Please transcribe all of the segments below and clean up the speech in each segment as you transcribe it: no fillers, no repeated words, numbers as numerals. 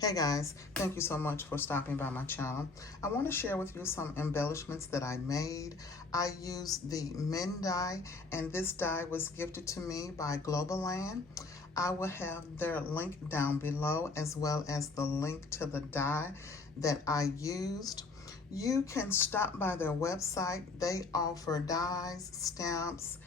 Hey guys, thank you so much for stopping by my channel. I want to share with you some embellishments that I made. I used the Mitten Die, and this die was gifted to me by GlobleLand. I will have their link down below, as well as the link to the die that I used. You can stop by their website. They offer dies, stamps,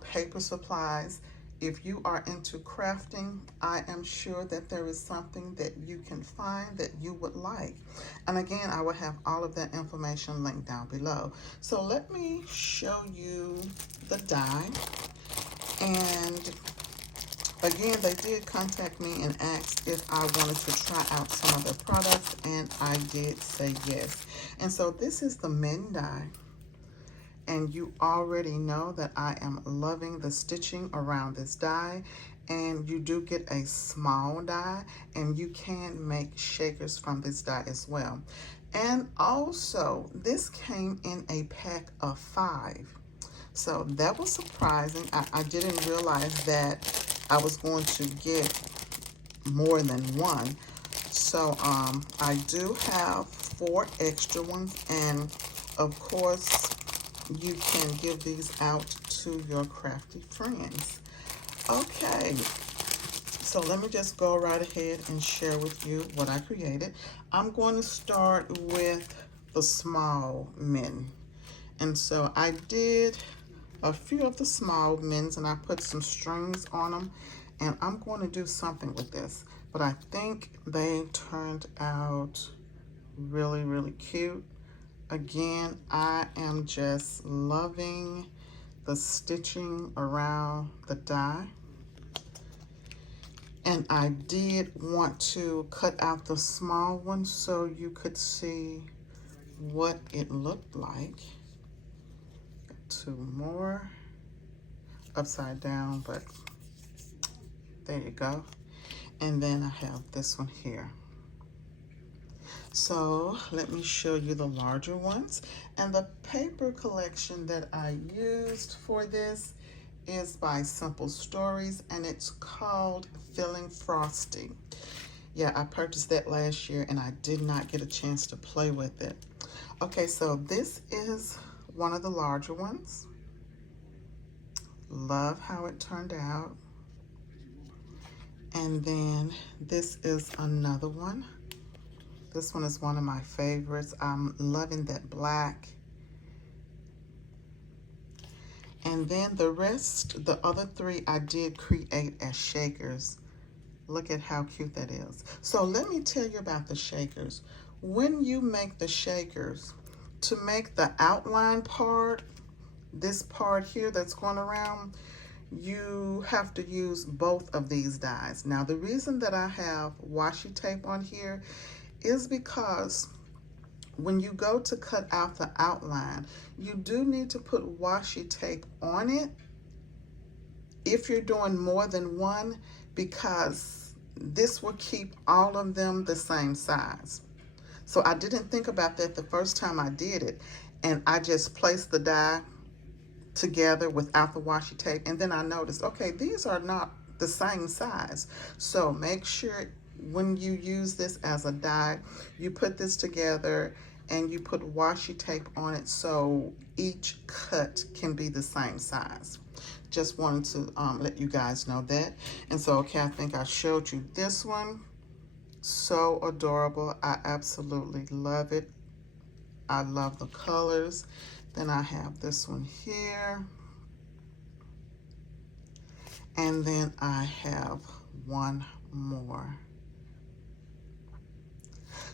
paper supplies. If you are into crafting, I am sure that there is something that you can find that you would like. And again, I will have all of that information linked down below. So let me show you the die. And again, they did contact me and asked if I wanted to try out some of their products, and I did say yes. And so this is the Mitten Die. And you already know that I am loving the stitching around this die, and you do get a small die, and you can make shakers from this die as well. And also, this came in a pack of 5. So that was surprising. I didn't realize that I was going to get more than one. So I do have 4 extra ones, and of course, you can give these out to your crafty friends. Okay, so let me just go right ahead and share with you what I created. I'm going to start with the small mitten. And so I did a few of the small mittens, and I put some strings on them, and I'm going to do something with this. But I think they turned out really, really cute. Again, I am just loving the stitching around the die. And I did want to cut out the small one so you could see what it looked like. 2 more upside down, but there you go. And then I have this one here. So let me show you the larger ones. And the paper collection that I used for this is by Simple Stories, and it's called Feeling Frosty. Yeah, I purchased that last year, and I did not get a chance to play with it. Okay, so this is one of the larger ones. Love how it turned out. And then this is another one. This one is one of my favorites. I'm loving that black. And then the rest, the other 3, I did create as shakers. Look at how cute that is. So let me tell you about the shakers. When you make the shakers, to make the outline part, this part here that's going around, you have to use both of these dies. Now, the reason that I have washi tape on here is because when you go to cut out the outline, you do need to put washi tape on it if you're doing more than one, because this will keep all of them the same size. So I didn't think about that the first time I did it, and I just placed the die together without the washi tape, and then I noticed, okay, these are not the same size. So make sure when you use this as a die, you put this together and you put washi tape on it so each cut can be the same size. Just wanted to let you guys know that. And so, okay, I think I showed you this one. So adorable. I absolutely love it. I love the colors. Then I have this one here. And then I have one more.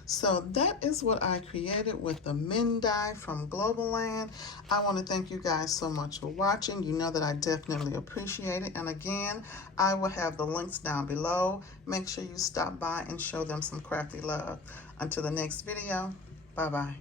So that is what I created with the Mitten Die from GlobleLand. I want to thank you guys so much for watching. You know that I definitely appreciate it. And again, I will have the links down below. Make sure you stop by and show them some crafty love. Until the next video, bye-bye.